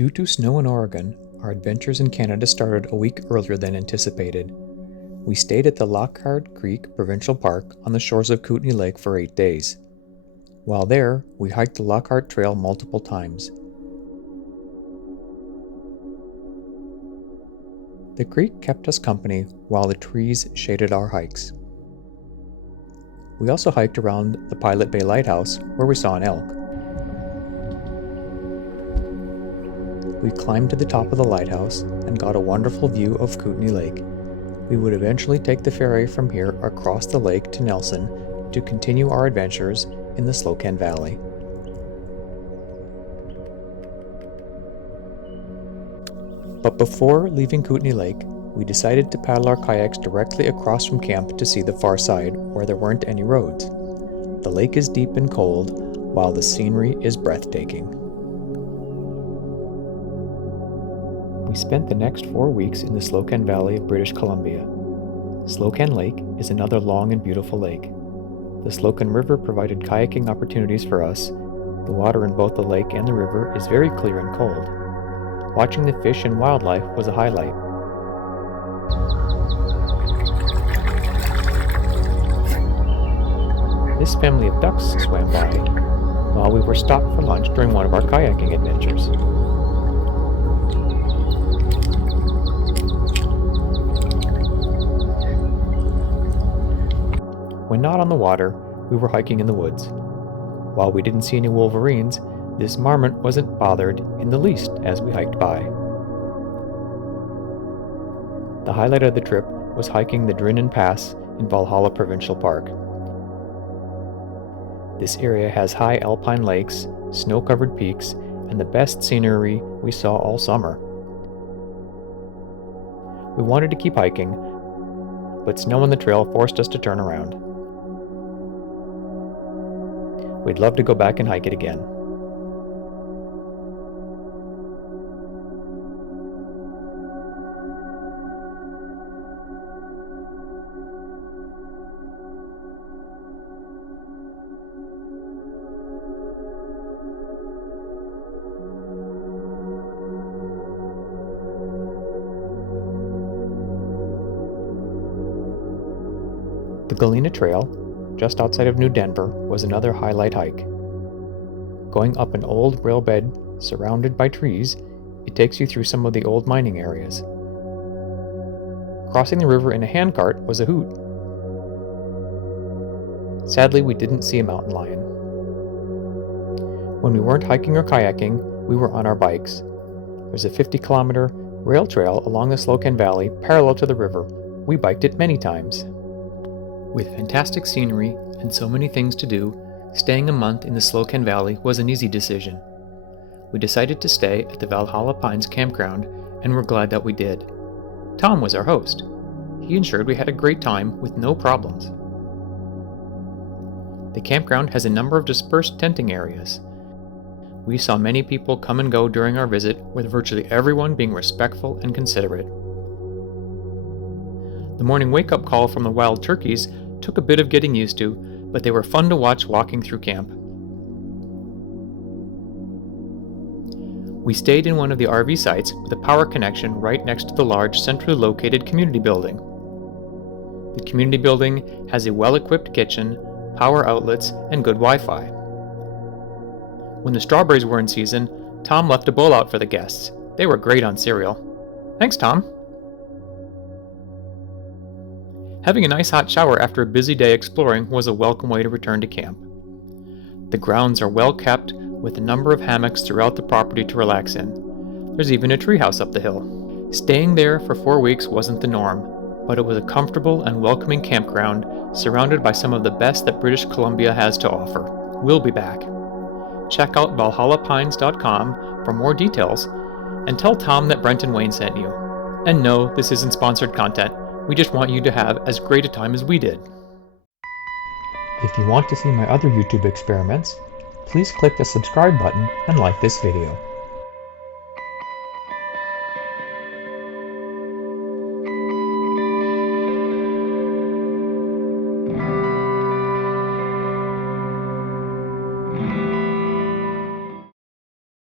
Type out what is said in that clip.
Due to snow in Oregon, our adventures in Canada started a week earlier than anticipated. We stayed at the Lockhart Creek Provincial Park on the shores of Kootenay Lake for 8 days. While there, we hiked the Lockhart Trail multiple times. The creek kept us company while the trees shaded our hikes. We also hiked around the Pilot Bay Lighthouse, where we saw an elk. We climbed to the top of the lighthouse and got a wonderful view of Kootenay Lake. We would eventually take the ferry from here across the lake to Nelson to continue our adventures in the Slocan Valley. But before leaving Kootenay Lake, we decided to paddle our kayaks directly across from camp to see the far side, where there weren't any roads. The lake is deep and cold, while the scenery is breathtaking. We spent the next 4 weeks in the Slocan Valley of British Columbia. Slocan Lake is another long and beautiful lake. The Slocan River provided kayaking opportunities for us. The water in both the lake and the river is very clear and cold. Watching the fish and wildlife was a highlight. This family of ducks swam by while we were stopped for lunch during one of our kayaking adventures. When not on the water, we were hiking in the woods. While we didn't see any wolverines, this marmot wasn't bothered in the least as we hiked by. The highlight of the trip was hiking the Drinnen Pass in Valhalla Provincial Park. This area has high alpine lakes, snow-covered peaks, and the best scenery we saw all summer. We wanted to keep hiking, but snow on the trail forced us to turn around. We'd love to go back and hike it again. The Galena Trail, just outside of New Denver, was another highlight hike. Going up an old rail bed surrounded by trees, it takes you through some of the old mining areas. Crossing the river in a handcart was a hoot. Sadly, we didn't see a mountain lion. When we weren't hiking or kayaking, we were on our bikes. There's a 50-kilometer rail trail along the Slocan Valley parallel to the river. We biked it many times. With fantastic scenery and so many things to do, staying a month in the Slocan Valley was an easy decision. We decided to stay at the Valhalla Pines Campground, and we're glad that we did. Tom was our host. He ensured we had a great time with no problems. The campground has a number of dispersed tenting areas. We saw many people come and go during our visit, with virtually everyone being respectful and considerate. The morning wake-up call from the wild turkeys took a bit of getting used to, but they were fun to watch walking through camp. We stayed in one of the RV sites with a power connection right next to the large centrally located community building. The community building has a well-equipped kitchen, power outlets, and good Wi-Fi. When the strawberries were in season, Tom left a bowl out for the guests. They were great on cereal. Thanks, Tom. Having a nice hot shower after a busy day exploring was a welcome way to return to camp. The grounds are well kept, with a number of hammocks throughout the property to relax in. There's even a treehouse up the hill. Staying there for 4 weeks wasn't the norm, but it was a comfortable and welcoming campground surrounded by some of the best that British Columbia has to offer. We'll be back. Check out valhallapines.com for more details, and tell Tom that Brent and Wayne sent you. And no, this isn't sponsored content. We just want you to have as great a time as we did. If you want to see my other YouTube experiments, please click the subscribe button and like this video.